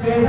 Amen.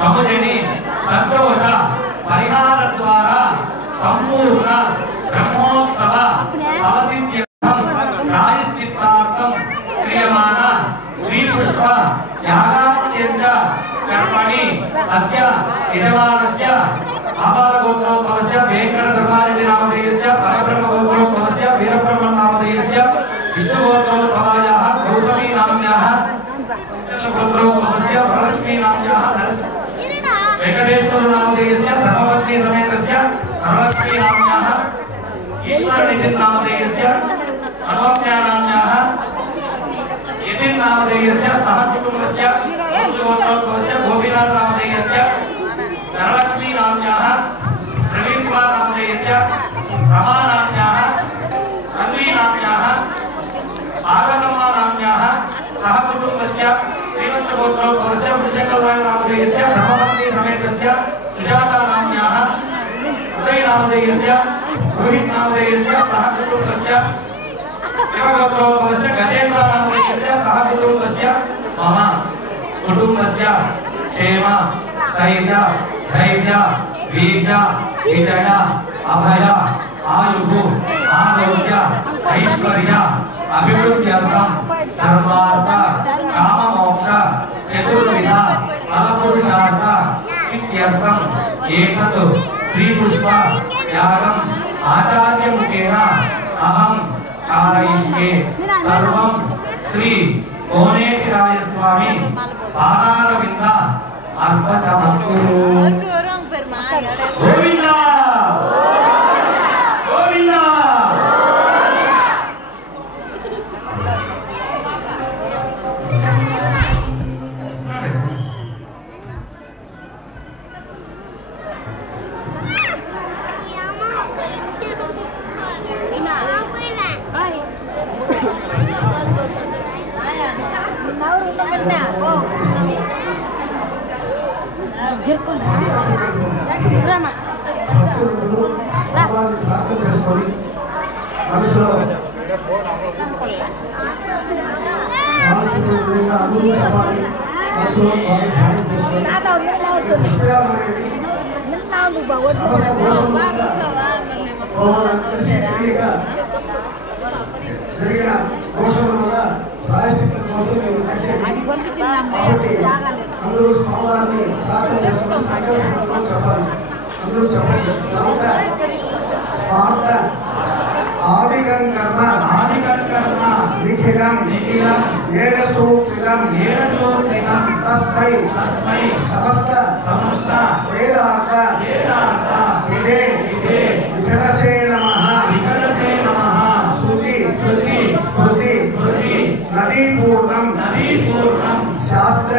समुजनी तद्दोष परिहार द्वारा संपूर्ण ब्रह्म फलसिद्ध्यर्थं प्रायश्चित्तार्थं क्रियमाण श्रीपुष्प यागात्यञ्च कर्मणि अस्य यजमानस्य आबालगोत्रोद्भवस्य वेंकटधर्मारेड्डी नामधेयस्य परब्रह्मगोत्रोद्भवस्य वीरब्रह्मनामधेयस्य विष्णुगोत्रोद्भवायाः गौतमी नाम्याः गोत्रोद्भवस्य वरलक्ष्मी नाम्याः वेंकटेश्वर नामधेयस्य धर्मपत्नी समेतस्य वरलक्ष्मी नाम्याः ईश्वरनिधिन् नामधेयस्य अनुज्ञा नाम्याः यतिन् नामधेयस्य सहकुटुम्बस्य गोत्रोद्भवस्य गोपीनाथ नामधेयस्य धनलक्ष्मी नाम्याः प्रवीण कुमार नामधेयस्य रमा नाम्याः अन्वी नाम्याः पार्वतम्मा नाम्याः सहकुटुम्बस्य श्रीवत्सगोत्रोद्भवस्य भुजङ्गराय नामधेयस्य धर्मपत्नी समेतस्य सुजाता नाम्याः उदय नामधेयस्य रोहित नामधेयस्य सहकुटुम्बस्य शिवगोत्रोद्भवस्य गजेन्द्र नामधेयस्य सहकुटुम्बस्य मम कुटुम्बस्य क्षेम स्थैर्य धैर्य वीर्य विजय अभय आयुः आरोग्य ऐश्वर्य अभिवृद्ध्यर्थं धर्मार्थ काममोक्ष चतुर्विध फलपुरुषार्थ सिद्ध्यर्थं एतत् श्रीपुष्प यागम् आचार्यमुखेन अहं कारयिष्ये सर्वं श्री कोनेटिराय स्वामी पादारविन्द अर्पणमस्तु। गोविंदा गोविंदा ప్రార్థన చేసుకొని మనసులో అందరూ చెప్పాలి. మనసులో ధ్యానం చేసుకొని పుష్పయాగం అనేది సమస్త దోషములుగా తెలిసి తెలియక జరిగిన దోషముల వల్ల ప్రాయశ్చిత్తం కోసం నేను చేసేది. కాబట్టి అందరూ స్వామివారిని ప్రార్థన చేసుకుని సంకల్పం చెప్పాలి. అందరూ చెప్పండి. స్వార్థ ఆదికం కర్మ నిఖిలం ఏన సూత్రితం తస్మై సమస్త వేదార్థ విదే విఘనసే నమః. శృతి స్మృతి నదీపూర్ణం శాస్త్ర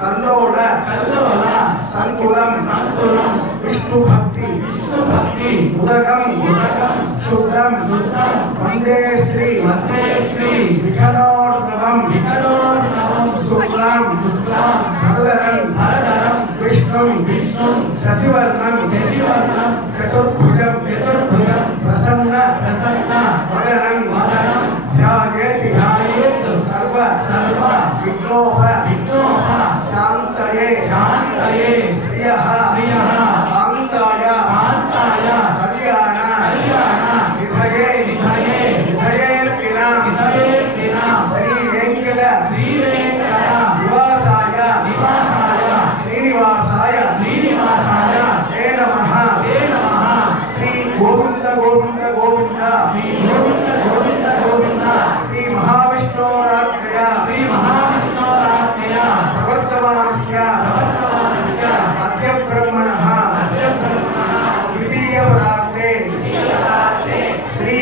కల్లోల సంకులం విష్ణు భక్తి ఉదకం శుద్ధం వందే శ్రీ విఘ్నోర్ణవం శుక్లాం భరధరం విష్ణుం శశివర్ణం చతుర్భుజం ప్రసన్న వదనం ధ్యాయేతి సర్వ విఘ్నోప శాంతయే శ్రియః కాంతాయ కళ్యాణ నిధయే నిధయేర్తినా శ్రీ వెంకట నివాసాయ శ్రీనివాసాయ హే నమః. శ్రీ గోవింద గోవింద గోవింద శ్రీ మహావిష్ణోరాజ్ఞయ ప్రవర్తమానస్య అద్య బ్రహ్మణః ద్వితీయ పదార్థే శ్రీ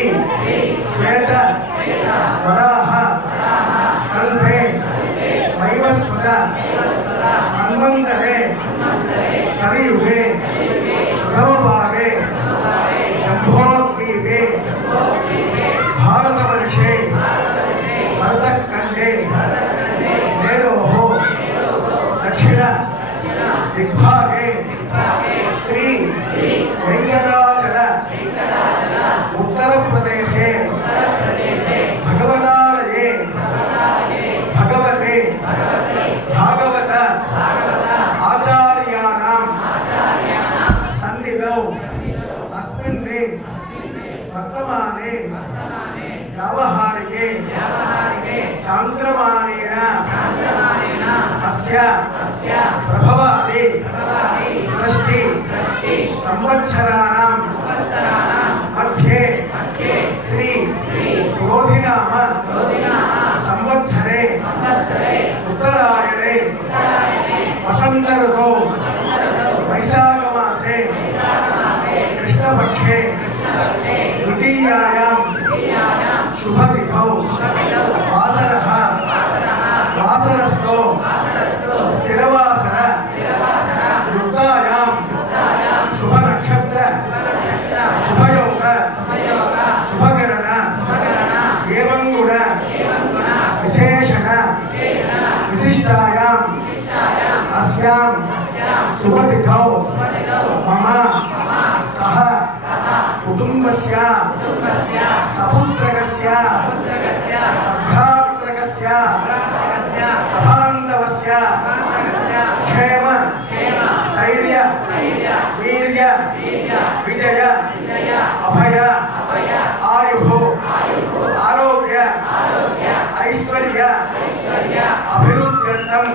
శ్వేత వరాహ కల్పే వైవస్వత మన్వంతరే కలియుగే ప్రథమపాదే జంబోద్వీపే భారతవర్షే భరతఖండే మేరోః దక్షిణ దిగ్భాగే శ్రీ వెంకటాచల उत्तर प्रदेशे भगवतालये भगवते भागवत आचार्याणां सन्निधौ अस्मिन् वर्तमाने व्यावहारिके चांद्रमानेन अस्य प्रभवादि सृष्टि संवत्सराणां मध्ये श्री क्रोधिनाम संवत्सरे उत्तरायणे वसंत ऋतौ वैशाख मासे कृष्णपक्षे द्वितीयायां शुभतिथौ वासरः वासरस्थो स्थिरवासर युक्तायां शुभनक्षत्र शुभयोग शुभकरण एवं गुण विशेषण विशिष्टायां अस्यां शुभतिथौ मम सह कुटुंबस्य सपुत्रकस्य सभ्रात्रकस्य सभान्तवस्य क्षेम स्थैर्य वीर्य विजय अभय आयुः आरोग्य ऐश्वर्य अभिवृद्ध्यर्थं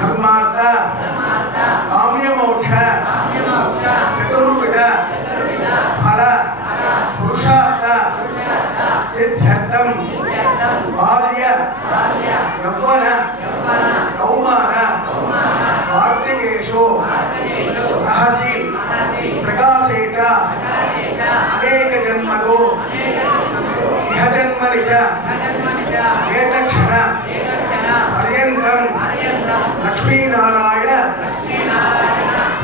धर्मार्थ काम्यमोक्ष चतुर्विध फल पुरुषार्थ सिद्ध्यर्थं बाल्य यौवन कौमार वार्तिकेषु रहसि प्रकाशे च अनेक जन्मको इह जन्मनि च एकक्षण पर्यन्तं लक्ष्मीनारायण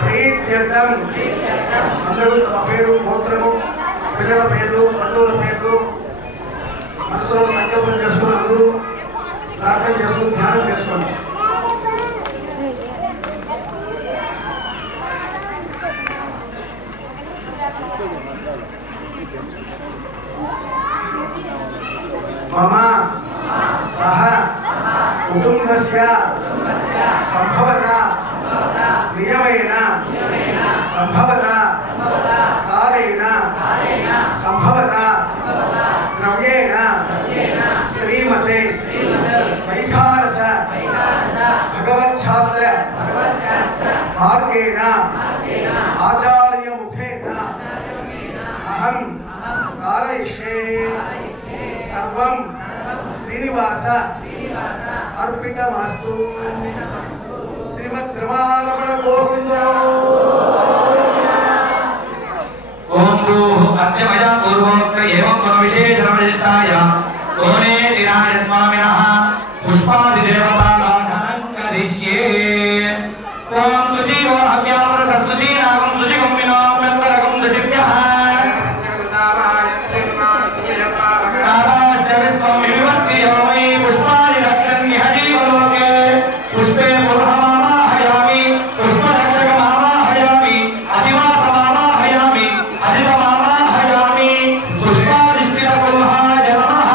प्रीत्यर्थं అందరూ తమ పేరు గోత్రము పిల్లల పేర్లు బంధువుల పేర్లు మనసులో సంకల్పం చేసుకుని అందరూ ప్రార్థన చేసుకుని ధ్యానం చేసుకోండి. మమ సహ కుటుంబస్య సంభవత నియమేన సంభవత కాలేన సంభవత ద్రవ్యేణ శ్రీమతే వైఖారస భగవచ్ఛాస్త్ర మార్గేణ ఆచార్య ముఖేన అహం కారయిష్యే సర్వం శ్రీనివాస अर्पितमस्तु श्रीमद्रमारमण गोविंदो ओम भूः अद्यमया पूर्वोक्त एवं मनोविशेषणविशिष्टाय कोणे दिनाय स्वामिनः पुष्पादिदेवताराधनं करिष्ये ओम सुजीवो अव्यामृतः सुजीनागं सुजिगं विनाम नन्दरगं सुजिभ्यः पुष्पे पुरहमावाहयामि पुष्परक्षकमावाहयामि अधिवासमावाहयामि अधितमावाहयामि पुष्पाधिष्ठितकुल्हाय नमः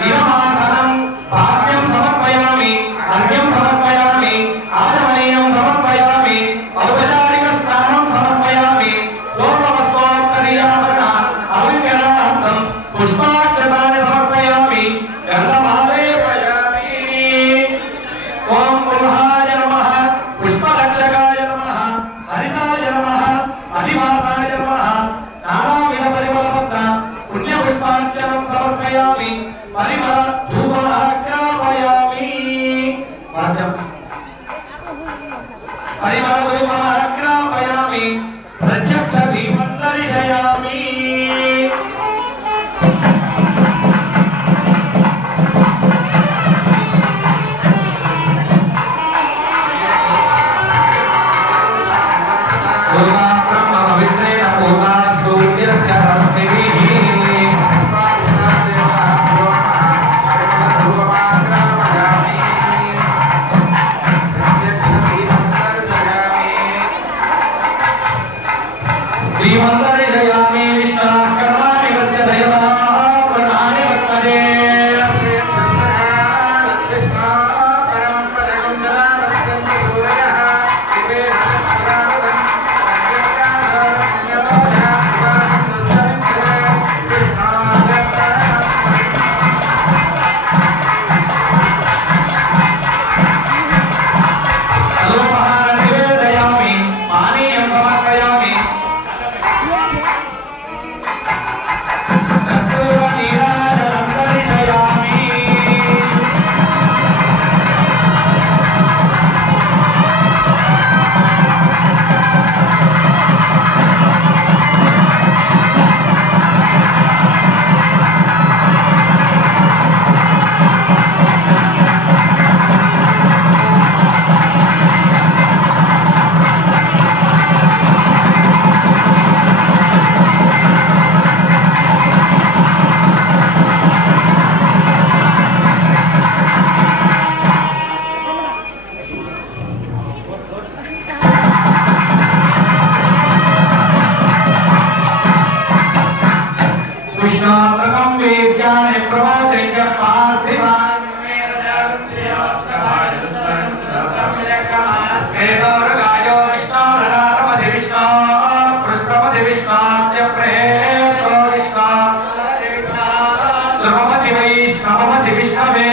वीरमासनं भाग्यं समर्पयामि अर्घ्यं समर्पयामि आचमनीयं समर्पयामि औपचारिकस्नानं समर्पयामि लोकवस्तोत्तरीयाभरण अलङ्करणार्थं पुष्पाक्षतानि समर्पयामि गन्धमालेपयामि ओम पुरुषाय नमः पुष्परक्षकाय नमः हरिताय नमः अधिवासाय नमः नानाविध परिमलपत्र पुण्यपुष्पार्चनं समर्पयामि परिमल धूपः ग्रापयामि परिमल धूपः ग्रापयामि प्रत्यक्ष दीपं दर्शयामि विश्वात्मकं वेद्यानि प्रवोचय्य पार्थिवानि वेदोर्गायो विष्णोरनाथमसि विष्णो पृष्ठमसि विष्णाद्य प्रहेस्तो विष्णो ध्रुवमसि वैष्णवमसि विष्णवे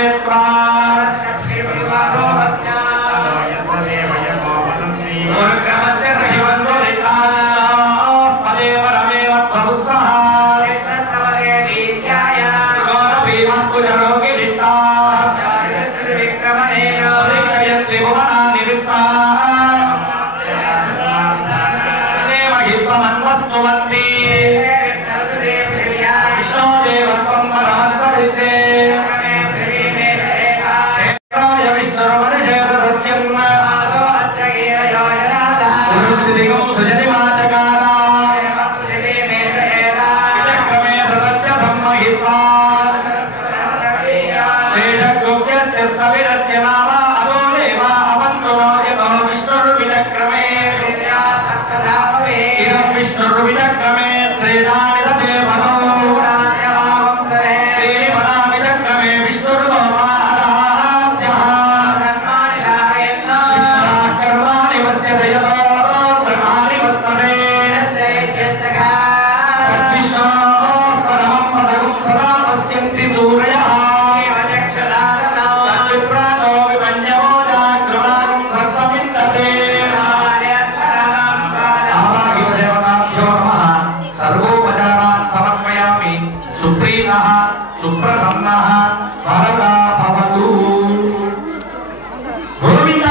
उर्ग्रमस्य सहिवन्दो पदेव रमेव त्वमुत्सः गौरवीमः कुजरोगिलिता परीक्षयन्ति भुवनानि विस्मा देवहित्वमन्वस्तुवन्ति विष्णो देवत्वं परमर्षविसे क्षेत्राय विष्णुर्वनिषेधस्यन् उरुक्षिदिगं सुजनिमाचकारा विचक्रमे सदत्य सम्महित्वा देशगोप्यस्त्यस्तविरस्य नाम अदो देवा अवन्तु नो यतो विष्णुर्विचक्रमे इदं विष्णुर्विचक्रमे त्रेधानि तथे पदौ त्रीणि पदानि चक्रमे विष्णुर्लोमा अराध्यः विष्णुः कर्माणि वस्यते यतो ब्रह्माणि वस्मसे तद्विष्णोः परमं पदं सदा पश्यन्ति सूरयः तद्विप्रासो विमन्यवो जाग्रवाणं सत्समिन्दते आवाहिदेवताभ्यो नमः सर्वोपचारान् समर्पयामि सुप्रीतः सुप्रसन्नः वरदा भवतु గోవింద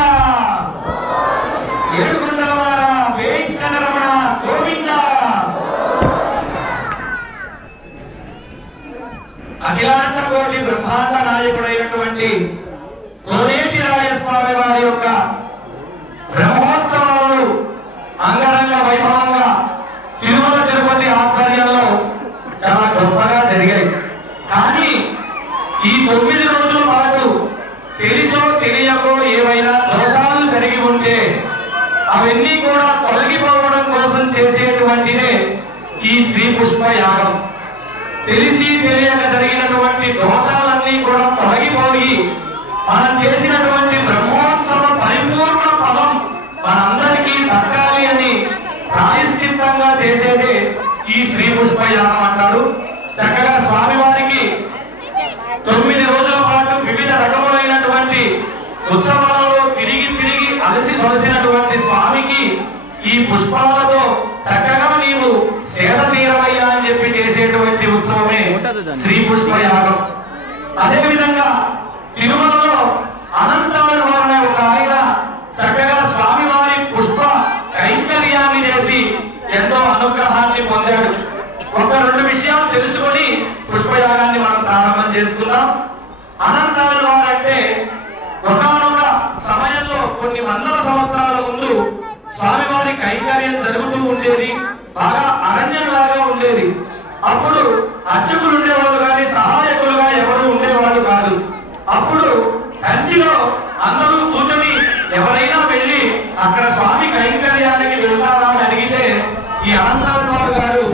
ఏడుకొండలవాడ వెంకటరమణ గోవింద అఖిలాండ కోటి బ్రహ్మాండ నాయకుడైనటువంటి కోనేటి రాయస్వామి వారి యొక్క బ్రహ్మోత్సవాలు అంగరంగ వైభవంగా తిరుమల తిరుపతి ఆధ్వర్యంలో చాలా గొప్పగా జరిగాయి. కానీ ఈ 9 రోజుల పాటు తెలిసో తెలియకో ఏవైనా దోషాలు జరిగి ఉంటే అవన్నీ కూడా తొలగిపోవడం కోసం చేసేటువంటిదే ఈ శ్రీ పుష్ప యాగం. తెలిసి తెలియక జరిగినటువంటి దోషాలన్నీ కూడా తొలగిపోయి మనం చేసినటువంటి బ్రహ్మోత్సవ పరిపూర్ణ ఫలం మనందరికీ దక్కాలి అని ప్రాయశ్చిత్తంగా చేసేదే ఈ శ్రీ పుష్ప యాగం అంటారు. చక్కగా స్వామివారికి 9 రోజుల పాటు వివిధ రకములైనటువంటి ఉత్సవాలలో తిరిగి తిరిగి అలసి సొలసినటువంటి స్వామికి ఈ పుష్పాలతో చక్కగా నీవు సేద తీరవయ్యా అని చెప్పి చేసేటువంటి ఉత్సవమే శ్రీ పుష్ప యాగం. అదే విధంగా తిరుమలలో అనంతాళ్ వారిని ఒక ఆయన చక్కగా స్వామివారి పుష్ప కైంకర్యాన్ని చేసి ఎంతో అనుగ్రహాన్ని పొందాడు. ఒక 2 విషయాలు తెలుసుకొని పుష్పయాగాన్ని మనం ప్రారంభం చేసుకుందాం. అనంతాళ్ వారంటే ఒకానొక సమయంలో కొన్ని వందల సంవత్సరాల ముందు స్వామివారి కైంకర్యం జరుగుతూ ఉండేది. బాగా అరణ్యంలాగా ఉండేది. అప్పుడు అర్చకులు ఉండేవాళ్ళు కానీ సహాయకులుగా ఎవరు ఉండేవాళ్ళు కాదు. అప్పుడు కంచిలో అందరూ కూర్చొని ఎవరైనా వెళ్ళి అక్కడ స్వామి కైంకర్యానికి వెళ్తారా అని అడిగితే ఈ అనంతాళ్ వారు గారు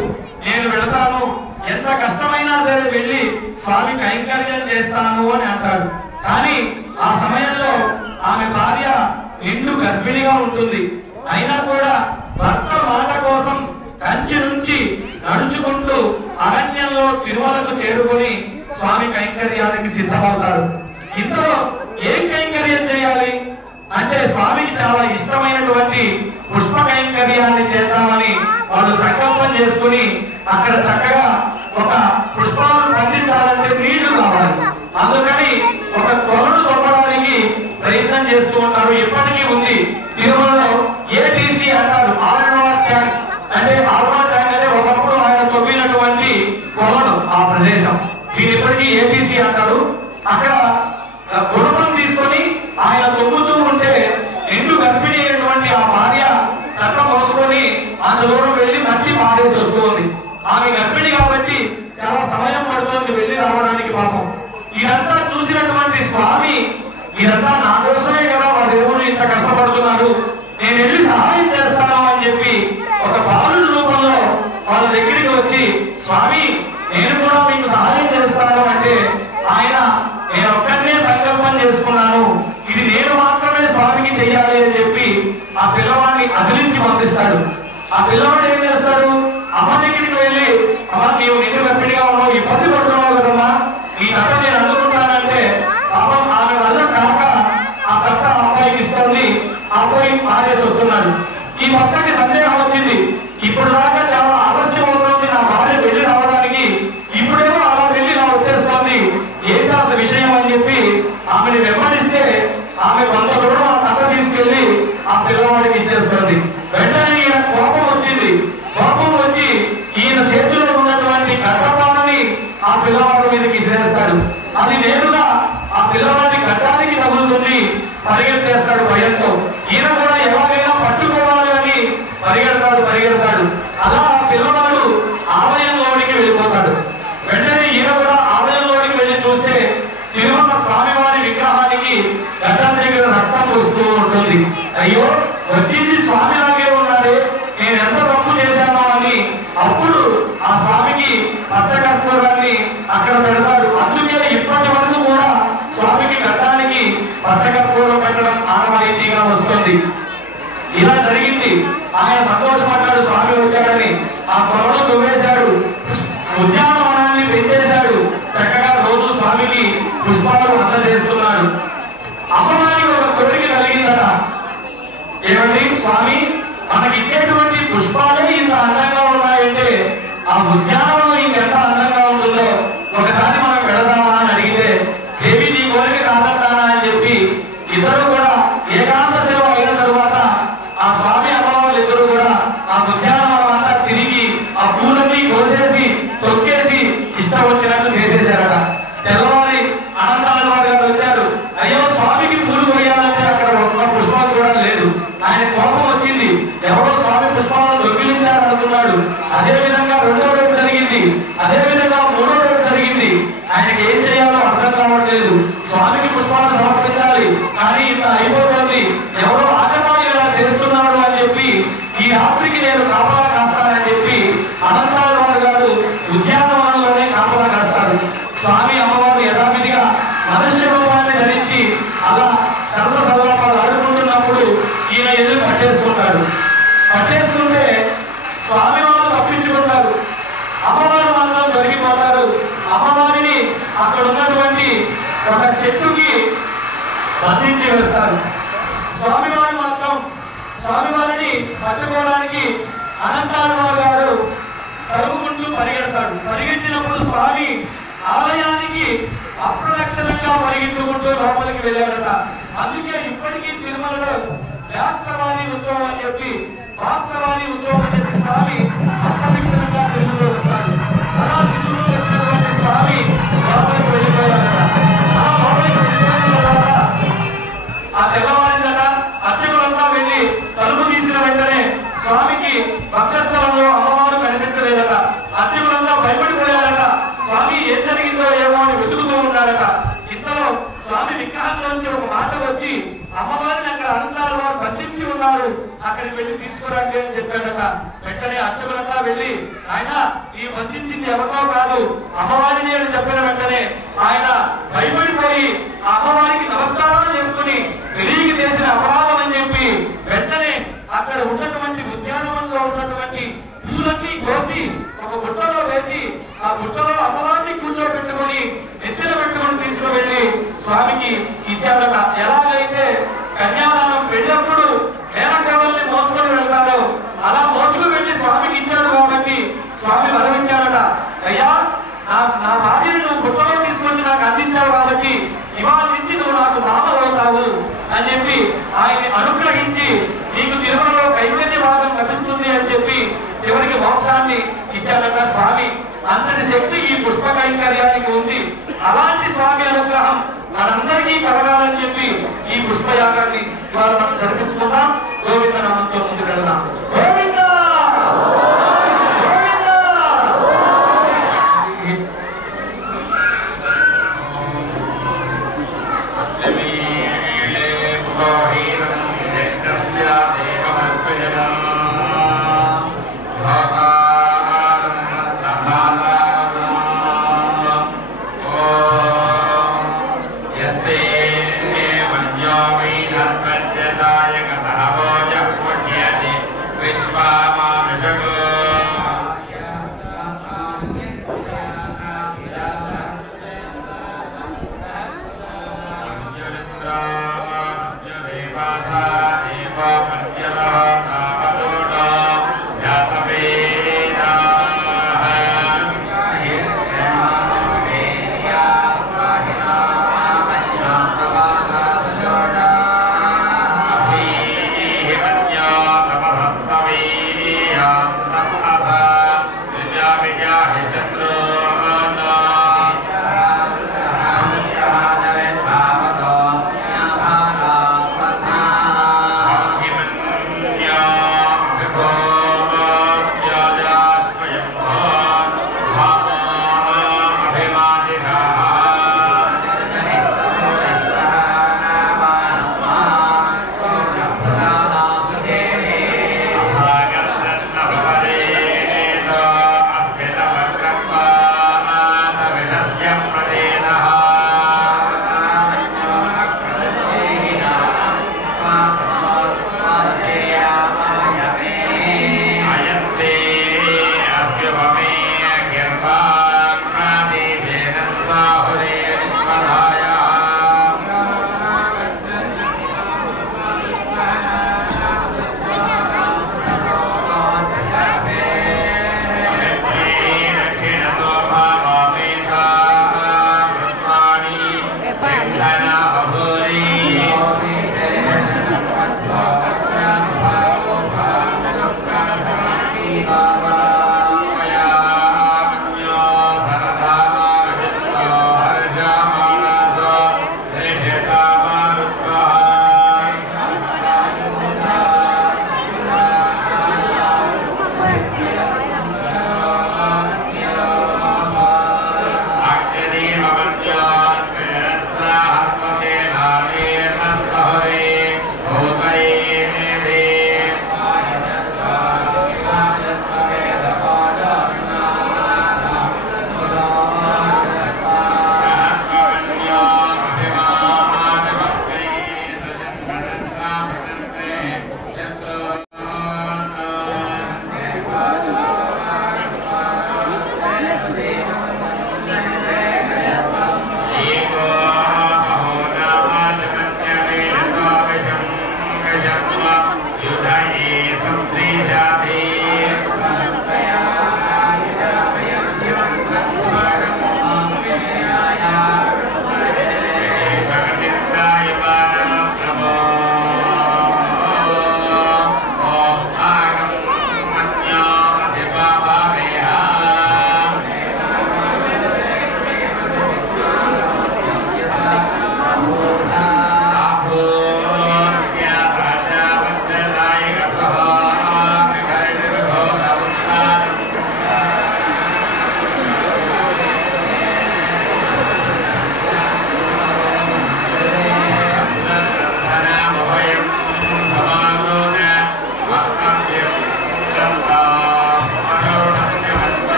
నేను వెళతాను, ఎంత కష్టమైనా సరే వెళ్ళి స్వామి కైంకర్యం చేస్తాను అని అంటాడు. కానీ ఆ సమయంలో ఆమె భార్య నిండు గర్భిణిగా ఉంటుంది. అయినా కూడా భర్త మాట కోసం కంచి నుంచి నడుచుకుంటూ అరణ్యంలో తిరుమలకు చేరుకొని స్వామి కైంకర్యానికి సిద్ధమవుతారు. ఇందులో ఏం కైంకర్యం చేయాలి అంటే స్వామికి చాలా ఇష్టమైనటువంటి పుష్ప కైంకర్యాన్ని చేద్దామని వాళ్ళు సంకల్పం చేసుకుని అక్కడ చక్కగా ఒక పుష్పాలను పండించాలంటే నీళ్లు కావాలి. అందుకని ఒక కొలను తవ్వడానికి ప్రయత్నం చేస్తూ ఉంటారు. ఇప్పటికీ ఉంది తిరుమలలో ఏటీసీ అంటారు, ఆల్వార్ ట్యాంక్. అంటే ఆల్వార్ ట్యాంక్ అంటే ఒకప్పుడు ఆయన తవ్వినటువంటి కొలను ఆ ప్రదేశం. దీని ఇప్పటికీ ఏటీసీ అంటారు. అక్కడ గుణపం తీసుకొని ఆయన తొమ్ముతూ ఉంటే నిండు గర్భిణి అయినటువంటి ఆ భార్య తట్ట మోసుకొని అంత దూరం వెళ్ళి మట్టి పాడేసి వస్తుంది. ఆమె గర్భిణి కాబట్టి చాలా సమయం పడుతుంది వెళ్ళి రావడానికి. పాపం ఇదంతా చూసినటువంటి స్వామి ఇదంతా నా కోసమే కదా వాళ్ళ దేవుడు ఇంత కష్టపడుతున్నారు, ఆ పిల్లవాడు ఏం చేస్తాడు? అమ్మ దగ్గరికి వెళ్ళి, అమ్మ నీవు నిండు గర్భిణిగా ఉన్నావు, ఇబ్బంది పడుతున్నావు కదమ్మా, ఈ కట్ట నేను అందుకుంటానంటే పాపం ఆమె వల్ల కాక ఆ కట్ట అబ్బాయికి ఇస్తుంది. ఆ అబ్బాయి ఆదేశి వస్తున్నాడు. ఈ భర్తకి సందేహం వచ్చింది, ఇప్పుడు దాకా చాలా ఆలస్యం అవుతుంది నా భార్య వెళ్ళి రావడానికి, ఇప్పుడేమో అలా వెళ్ళి నా వచ్చేస్తోంది, ఏంటి అసలు విషయం అని చెప్పి ఆమెని వెంబడిస్తే ఆమె కొంత దూరం ఆ కట్ట తీసుకెళ్లి ఆ పిల్లవాడికి ఇచ్చేస్తుంది. వెంటనే ఈయన కోపం వచ్చింది. కోపం వచ్చి ఈయన చేతిలో ఉన్నటువంటి కట్టపాలని ఆ పిల్లవాడి మీదకి విసిరేస్తాడు. అది నేరుగా ఆ పిల్లవాడి కట్టానికి తగులుతుంది. పరిగెత్తేస్తాడు భయంతో. ఈయన కూడా ఎలాగైనా పట్టుకోవాలి అని పరిగెడతాడు. అలా ఆ పిల్లవాడు ఆలయంలోనికి వెళ్ళిపోతాడు. వెంటనే ఈయన కూడా ఆలయంలోనికి వెళ్ళి చూస్తే తిరుమల స్వామివారి విగ్రహానికి గడ్డం దగ్గర రక్తం వస్తూ ఉంటుంది. అయ్యో, వచ్చింది స్వామిలాగే ఉన్నాడే, నేను ఎంత తప్పు చేశానో అని అప్పుడు ఆ స్వామికి పచ్చకర్పూరాన్ని అక్కడ పెడతాడు. అందుకే ఇప్పటి వరకు కూడా స్వామికి గడ్డానికి పచ్చకర్పూరం పెట్టడం ఆనవాయితీగా వస్తుంది. ఇలా జరిగింది. ఆయన సంతోషపడ్డాడు స్వామి వచ్చాడని. ఆ కొలను దువ్వేశాడు, ఉద్యానవనాన్ని పెంచేశాడు. చక్కగా రోజు స్వామికి పుష్పాలు అందజేస్తున్నాడు. అమ్మవారికి ఒక కోరిక కలిగిందట. ఏమండి స్వామి, మనకి ఇచ్చేటువంటి పుష్పాలే ఇంత అందంగా ఉన్నాయంటే ఆ ఉద్యానవనం ఇంకెంత అందంగా ఉంటుందో ఒకసారి మనం వెళదామా అని అడిగితే, దేవి నీ కోరిక కాదంటానా అని చెప్పి ఇద్దరు కూడా ఏకాంత సేవ అయిన తరువాత ఆ స్వామి అమ్మవాళ్ళు ఇద్దరు కూడా ఆ ఉద్యానవనం అంతా తిరిగి ఆ పూలన్నీ కోసేసి తొక్కేసి ఇష్టం వచ్చినట్టు చేసేసారట. తెల్లవారి అనంతాల గారు వచ్చారు. అయ్యో, స్వామికి పూలు కొయ్యాలంటే అక్కడ ఒక పుష్పాలు కూడా లేదు. ఆయన కోపం వచ్చింది. ఎవరో స్వామి పుష్పాలను దొంగిలించాలనుకున్నాడు. అదే విధంగా రెండో రోజు జరిగింది. అదే విధంగా మూడో రోజు జరిగింది. ఆయనకి ఏం చేయాలో అర్థం కావట్లేదు. స్వామికి పుష్పాలను సమర్పించాలి, కానీ ఇంత అయిపోతుంది, ఎవరో ఆకతాయి ఇలా చేస్తున్నారు అని చెప్పి ఈ రాత్రికి నేను కాపలా కాస్తానని చెప్పి అనంతాల గారు ఉద్యానవనంలోనే కాపలా కాస్తారు. స్వామి అమ్మవారు యథావిధిగా మనుష్య రూపాన్ని ధరించి అలా సరస సల్లాపాలు ఆడుకుంటున్నప్పుడు ఈయన ఎదురు పట్టేసుకుంటే స్వామి వారు తప్పించుకుంటారు, అమ్మవారు మాత్రం దొరికిపోతారు. అమ్మవారిని అక్కడ ఉన్నటువంటి ఒక చెట్టుకి బంధించి వేస్తారు. స్వామివారు మాత్రం స్వామివారిని పట్టుకోవడానికి అనంతారావు గారు తరుగుకుంటూ పరిగెట్టినప్పుడు స్వామి ఆలయానికి అప్రదక్షిణంగా పరిగెత్తుకుంటూ లోపలికి వెళ్ళాడట. అందుకే ఇప్పటికీ తిరుమలలో వ్యాక్సవాణి ఉత్సవం అని చెప్పి స్వామి అప్రదక్షిణంగా తిరుగుతూ వస్తాడు. అలా తిరుగుతూ వచ్చినటువంటి స్వామి లోపలికి వెళ్ళిపోయాడట. అలా లోపలికి వెళ్ళిపోయిన తర్వాత ఆ తెల్లవారిందట. అర్చకులంతా వెళ్ళి తలుపు తీసిన వెంటనే స్వామికి వక్షస్థలంలో అమ్మవారు కనిపించలేదట. అర్చకులంతా భయపడిపోయారట. స్వామి ఏం జరిగిందో ఏమో అని వెతుకుతూ ఉన్నారట. ఇంతలో స్వామి విగ్రహంలోంచి ఒక మాట వచ్చి, అమ్మవారిని అక్కడ అనంతారు వారు బంధించి ఉన్నారు, అక్కడికి వెళ్ళి తీసుకురండి అని చెప్పాడట. వెంటనే అర్చకులంతా వెళ్ళి, ఆయన ఈ బంధించింది ఎవరినో కాదు అమ్మవారిని అని చెప్పిన వెంటనే ఆయన భయపడిపోయి ఆ అమ్మవారికి నమస్కారాలు చేసుకుని తెలియక చేసిన అపరాధం అని చెప్పి వెంటనే అక్కడ ఉన్నటువంటి ఉద్యానవనంలో ఉన్నటువంటి పూలన్నీ కోసి ఒక బుట్టలో వేసి ఆ బుట్టలో అమ్మవారిని కూర్చోబెట్టుకుని నెత్తిన పెట్టుకుని తీసుకువెళ్ళి స్వామికి ఇచ్చాడట. ఎలాగైతే కన్యాదానం వెళ్ళినప్పుడు మేనకోడల్ని మోసుకొని వెళ్తారో అలా మోసుకు వెళ్ళి స్వామికి ఇచ్చాడు కాబట్టి స్వామి వరమించాడట. అయ్యా, నా భార్యను నువ్వు బుట్టలో తీసుకొచ్చి నాకు అందించావు కాబట్టి ఇవాళ నుంచి నువ్వు నాకు మామ అవుతావు అని చెప్పి ఆయన్ని అనుగ్రహించి నీకు తిరుమలలో కైంకర్య భాగం లభిస్తుంది అని చెప్పి చివరికి మోక్షాన్ని ఇచ్చాడట స్వామి. అంతటి శక్తి ఈ పుష్ప కైంకర్యానికి ఉంది. అలాంటి స్వామి అనుగ్రహం మనందరికీ కలగాలని చెప్పి ఈ పుష్పయాగాన్ని ఇవాళ మనం జరిపించుకుందాం. గోవింద నామంతో ముందుకు వెళ్దాం. గోవింద विश्वा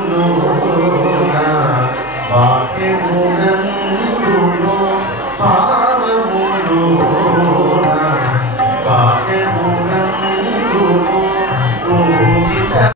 భావములోన వాక్యమున